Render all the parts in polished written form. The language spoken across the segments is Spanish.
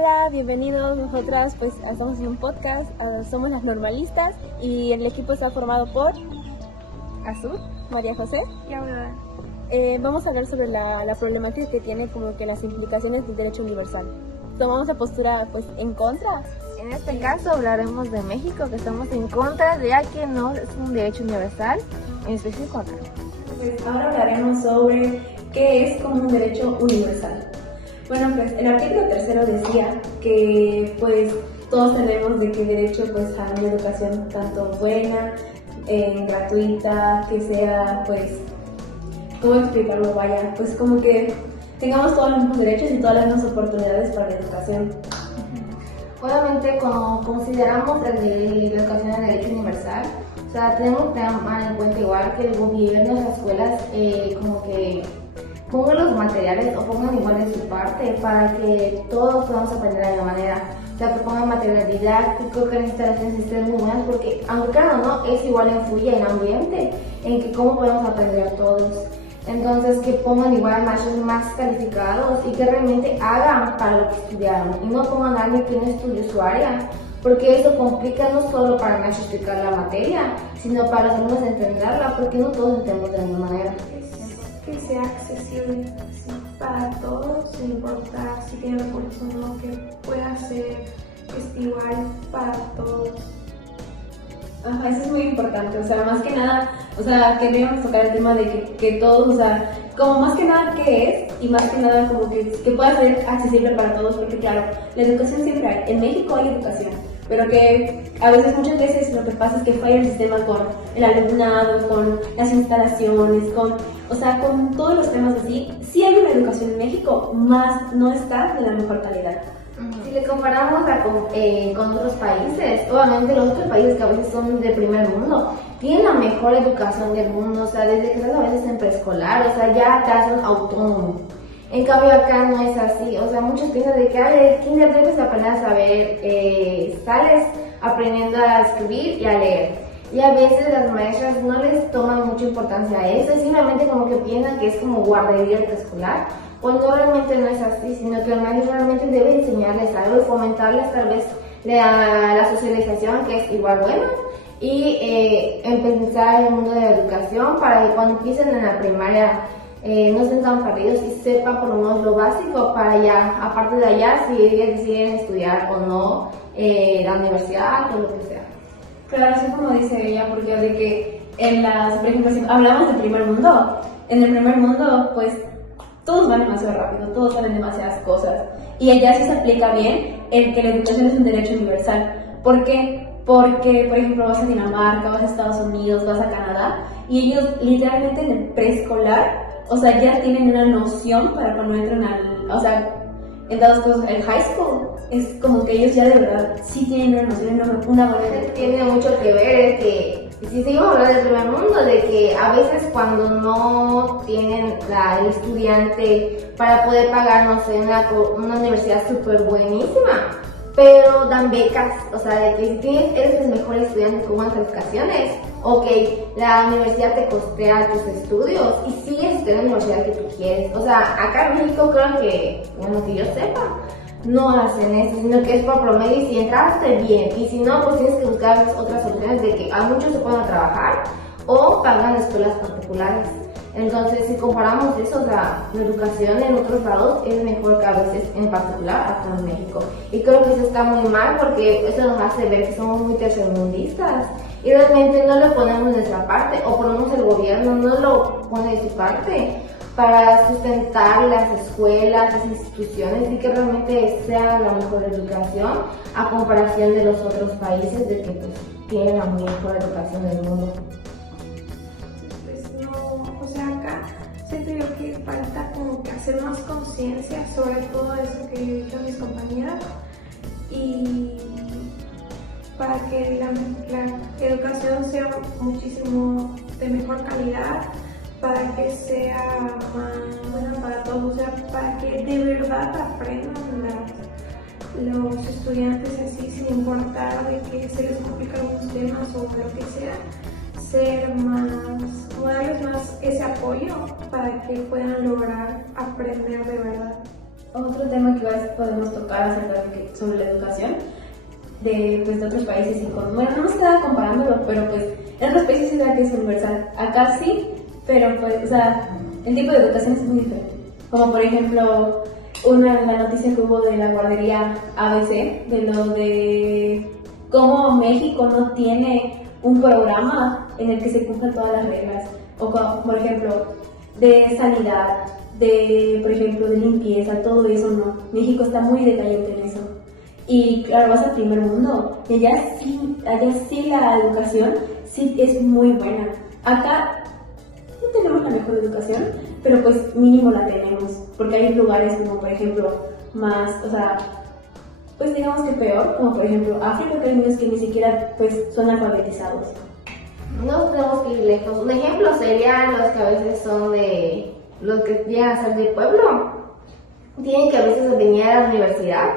Hola, bienvenidos. Nosotras pues estamos en un podcast, somos las normalistas y el equipo está formado por Azul, María José y Aurora. Vamos a hablar sobre la problemática que tiene como que las implicaciones del derecho universal. Tomamos la postura pues en contra. En este caso hablaremos de México, que estamos en contra de que no es un derecho universal, en específico acá. Pues ahora hablaremos sobre qué es como un derecho universal. Bueno, pues el artículo 3 decía que pues todos tenemos de que derecho pues a una educación tanto buena, gratuita, que sea pues, ¿cómo explicarlo? Vaya, pues como que tengamos todos los mismos derechos y todas las mismas oportunidades para la educación. Obviamente, como consideramos la educación en derecho universal, o sea, tenemos que tomar en cuenta igual que el gobierno, las escuelas, como que pongan los materiales o pongan igual de su parte para que todos podamos aprender de la misma manera. O sea, que pongan material didáctico, que las instalaciones estén muy buenas, porque aunque claro no, es igual influye en el ambiente, en que cómo podemos aprender todos. Entonces, que pongan igual maestros más calificados y que realmente hagan para lo que estudiaron y no pongan a alguien que no estudie su área, porque eso complica no solo para el maestro explicar la materia, sino para los alumnos entenderla, porque no todos entendemos de la misma manera. Que sea accesible para todos, sin importar si tienen recursos o no, que pueda ser igual para todos. Ajá, eso es muy importante, o sea, más que nada, o sea, queríamos tocar el tema de que todos, o sea, como más que nada qué es y más que nada como que pueda ser accesible para todos, porque claro, la educación siempre hay, en México hay educación, pero que a veces, muchas veces lo que pasa es que falla el sistema con el alumnado, con las instalaciones, o sea, con todos los temas así. Sí hay una educación en México, más no está de la mejor calidad. Si le comparamos con otros países, obviamente los otros países que a veces son de primer mundo, tienen la mejor educación del mundo, o sea, desde que estás a veces en preescolar, o sea, ya te hacen autónomo. En cambio acá no es así, o sea, muchos piensan de que el kinder debes aprender a saber, sales aprendiendo a escribir y a leer. Y a veces las maestras no les toman mucha importancia a eso, simplemente como que piensan que es como guardería preescolar, cuando realmente no es así, sino que el maestro realmente debe enseñarles algo y fomentarles tal vez la socialización, que es igual buena, y empezar en el mundo de la educación para que cuando empiecen en la primaria no estén tan perdidos y sepan por lo menos lo básico para ya, aparte de allá, si ellos deciden estudiar o no la universidad o lo que sea. Claro, así como dice ella, porque de que por ejemplo, si hablamos del primer mundo, en el primer mundo, pues todos van demasiado rápido, todos saben demasiadas cosas. Y allá sí se aplica bien el que la educación es un derecho universal. ¿Por qué? Porque, por ejemplo, vas a Dinamarca, vas a Estados Unidos, vas a Canadá, y ellos literalmente en el preescolar, o sea, ya tienen una noción para cuando entran o sea, en dados casos, el high school, es como que ellos ya de verdad sí tienen una noción, una buena. Tiene mucho que ver que, si seguimos hablando del primer mundo, de que a veces cuando no tienen el estudiante para poder pagar, no sé, una universidad súper buenísima, pero dan becas, o sea, de que si eres el mejor estudiante con buenas calificaciones, ok, la universidad te costea tus estudios y sigues estudiando en la universidad que tú quieres. O sea, acá en México creo que, bueno, que yo sepa, no hacen eso, sino que es por promedio y si entraste bien, y si no, pues tienes que buscar otras soluciones de que a muchos se puedan trabajar o pagan escuelas particulares. Entonces, si comparamos eso, o sea, la educación en otros lados es mejor que a veces, en particular acá en México. Y creo que eso está muy mal porque eso nos hace ver que somos muy tercermundistas y realmente no lo ponemos de nuestra parte, o por lo menos el gobierno no lo pone de su parte para sustentar las escuelas, las instituciones y que realmente sea la mejor educación a comparación de los otros países de que pues, tienen la mejor educación del mundo. Siento yo que falta como que hacer más conciencia sobre todo eso que dijeron mis compañeras y para que la educación sea muchísimo de mejor calidad, para que sea más buena para todos, o sea, para que de verdad aprendan los estudiantes así sin importar de que se les complican algunos temas o lo que sea, darles más ese apoyo para que puedan lograr aprender de verdad. Otro tema que igual podemos tocar acerca sobre la educación de otros países y bueno, no se queda comparándolo, pero pues en otros países es verdad que es universal. Acá sí, pero pues, o sea, el tipo de educación es muy diferente. Como por ejemplo, la noticia que hubo de la guardería ABC, de cómo México no tiene un programa en el que se cumplan todas las reglas. O como, por ejemplo, de sanidad, por ejemplo, de limpieza, todo eso no. México está muy decayente en eso. Y claro, vas al primer mundo, y allá sí la educación sí es muy buena. Acá no tenemos la mejor educación, pero pues mínimo la tenemos, porque hay lugares como por ejemplo más, o sea, pues digamos que peor, como por ejemplo África, que hay niños que ni siquiera pues son alfabetizados. No tenemos que ir lejos. Un ejemplo serían los que a veces son de los que llegan a ser del pueblo. Tienen que a veces venir a la universidad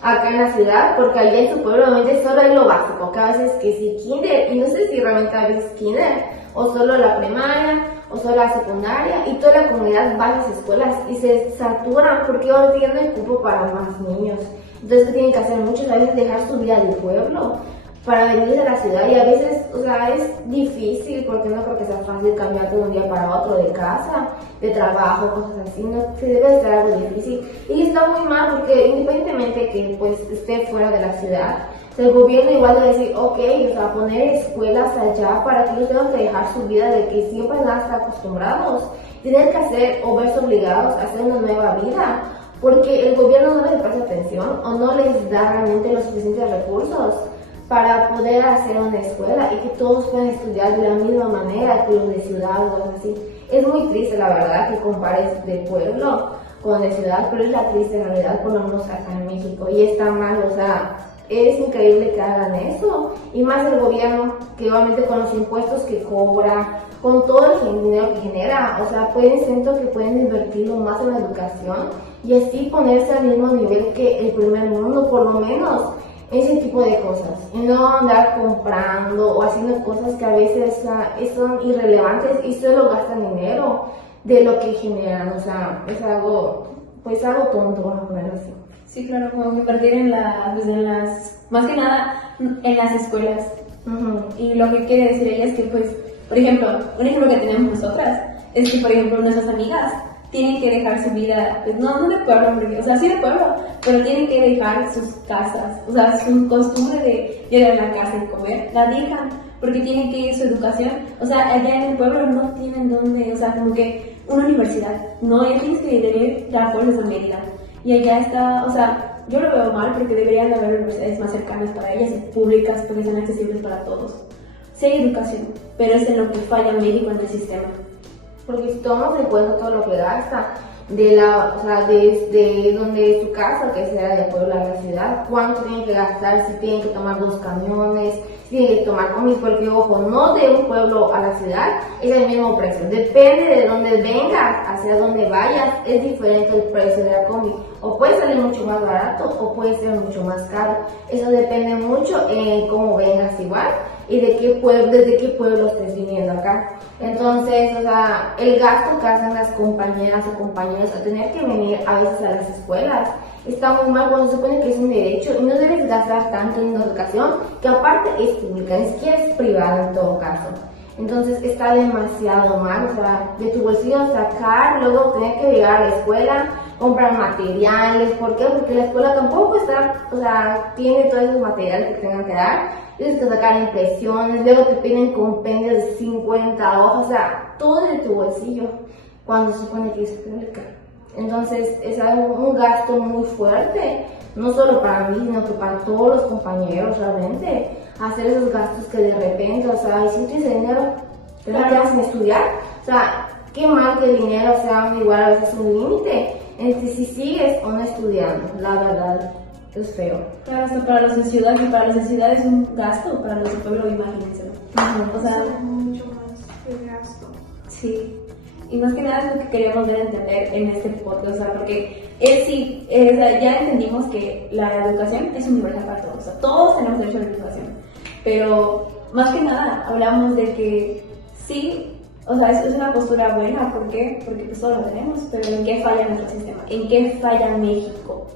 acá en la ciudad, porque allá en su pueblo obviamente solo hay lo básico, que a veces que si kinder, y no sé si realmente a veces kinder, o solo la primaria, o solo la secundaria, y toda la comunidad va a las escuelas y se saturan porque ahora tienen el cupo para más niños. Entonces, ¿qué tienen que hacer? Muchos a veces dejar su vida del pueblo para venir a la ciudad, y a veces, o sea, es difícil porque no creo que sea fácil cambiar de un día para otro de casa, de trabajo, cosas así, no se debe estar algo difícil, y está muy mal porque independientemente que pues esté fuera de la ciudad, el gobierno igual debe decir, ok, o sea, poner escuelas allá para que ellos tengan que dejar su vida de que siempre van a estar acostumbrados, tienen que hacer o verse obligados a hacer una nueva vida, porque el gobierno no les presta atención o no les da realmente los suficientes recursos para poder hacer una escuela y que todos puedan estudiar de la misma manera que los de ciudad o algo así. Es muy triste, la verdad, que compares de pueblo con de ciudad, pero es la triste realidad, por lo menos acá en México, y está mal, o sea, es increíble que hagan eso, y más el gobierno, que obviamente con los impuestos que cobra, con todo el dinero que genera, o sea, siento que pueden invertirlo más en la educación y así ponerse al mismo nivel que el primer mundo, por lo menos. Ese tipo de cosas, y no andar comprando o haciendo cosas que a veces son irrelevantes y solo gastan dinero de lo que generan, o sea, es algo tonto, vamos a ponerlo así. Sí, claro, como invertir más que nada en las escuelas. Y lo que quiere decir ella es que, pues, por ejemplo, un ejemplo que tenemos nosotras es que, por ejemplo, nuestras amigas tienen que dejar su vida, pues, no de pueblo, porque, o sea, sí de pueblo, pero tienen que dejar sus casas, o sea, su costumbre de llegar a la casa y comer, la dejan, porque tienen que ir a su educación, o sea, allá en el pueblo no tienen dónde, o sea, como que una universidad, no, ya tienes que ir a fuerzas a Mérida, y allá está, o sea, yo lo veo mal porque deberían haber universidades más cercanas para ellas y públicas porque sean accesibles para todos. Sí hay educación, pero es en lo que falla México en el sistema. Porque si tomamos en cuenta todo lo que gasta, desde donde es su casa, que sea de pueblo a la ciudad, cuánto tienen que gastar, si tienen que tomar 2 camiones, si tienen que tomar comida, porque ojo, no de un pueblo a la ciudad es el mismo precio, depende de dónde vengas, hacia dónde vayas, es diferente el precio de la combi, o puede salir mucho más barato o puede ser mucho más caro, eso depende mucho en cómo vengas igual y desde qué pueblo estés viniendo acá. Entonces, o sea, el gasto que hacen las compañeras o compañeros a tener que venir a veces a las escuelas está muy mal cuando se supone que es un derecho y no debes gastar tanto en una educación que aparte es pública, ni siquiera es privada en todo caso. Entonces está demasiado mal, o sea, de tu bolsillo sacar, luego tener que llegar a la escuela, comprar materiales. ¿Por qué? Porque la escuela tampoco tiene todos esos materiales que tengan que dar. Tienes que sacar impresiones, luego te piden compendios de 50 hojas, o sea, todo de tu bolsillo, cuando se supone que es pública. Entonces es un gasto muy fuerte, no solo para mí, sino que para todos los compañeros realmente. Hacer esos gastos que de repente, o sea, y si tienes dinero, te la quedas sin estudiar, o sea, qué mal que el dinero sea igual a veces un límite entre si sigues o no estudiando, la verdad. Es feo. Claro, hasta para los de ciudad, y para los de ciudad es un gasto, para los de pueblo, imagínense. O sea, mucho más de gasto. Sí. Y más que nada es lo que queríamos ver entender en este podcast, o sea, porque ya entendimos que la educación es universal para todos, o sea, todos tenemos derecho a la educación, pero más que nada hablamos de que sí, O sea, es una postura buena, ¿por qué? Porque pues todo lo tenemos, pero ¿en qué falla nuestro sistema? ¿En qué falla México?